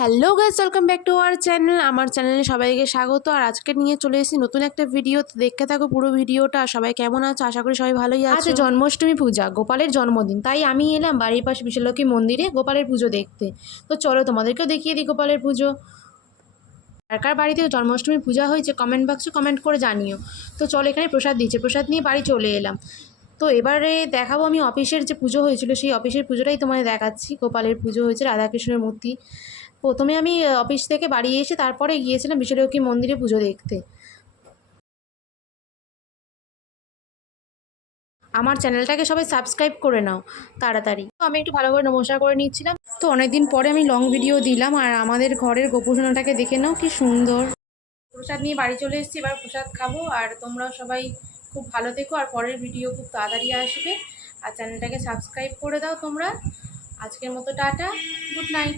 Hello guys, welcome back to our channel. আমার চ্যানেলে সবাইকে স্বাগত। আর আজকে নিয়ে চলে এসেছি নতুন একটা ভিডিও। তো দেখতে থাকো পুরো ভিডিওটা। সবাই কেমন আছো? আশা করি সবাই ভালোই আছো। আজ জন্মাষ্টমী পূজা, গোপালের জন্মদিন, তাই আমি এলাম বাড়ির পাশে বিশালক্ষী মন্দিরে গোপালের পুজো দেখতে। তো চলো তোমাদেরকেও দেখিয়ে দিই গোপালের পুজো। কার কার বাড়িতে জন্মাষ্টমীর পূজা হয়েছে কমেন্ট বক্সে কমেন্ট করে জানিও। তো চলো, এখানে প্রসাদ দিচ্ছে, প্রসাদ নিয়ে বাড়ি চলে এলাম। তো এবারে দেখাবো আমি অফিসের যে পুজো হয়েছিল, সেই অফিসের পুজোটাই তোমাদের দেখাচ্ছি। গোপালের পুজো হয়েছে, রাধাকৃষ্ণের মূর্তি। প্রথমে আমি অফিস থেকে বাড়ি এসে তারপরে গিয়েছিলাম বিশালক্ষী মন্দিরে পুজো দেখতে। আমার চ্যানেলটাকে সবাই সাবস্ক্রাইব করে নাও তাড়াতাড়ি। তো আমি একটু ভালো করে নমস্কার করে নিচ্ছিলাম। তো অনেকদিন পরে আমি লং ভিডিও দিলাম। আর আমাদের ঘরের গোপুসোনাটাকে দেখে নাও, কি সুন্দর। প্রসাদ নিয়ে বাড়ি চলে এসেছি, এবার প্রসাদ খাবো। আর তোমরাও সবাই খুব ভালো থেকো, আর পরের ভিডিও খুব তাড়াতাড়ি আসবে। আর চ্যানেলটাকে সাবস্ক্রাইব করে দাও তোমরা। আজকের মতো টাটা, গুড নাইট।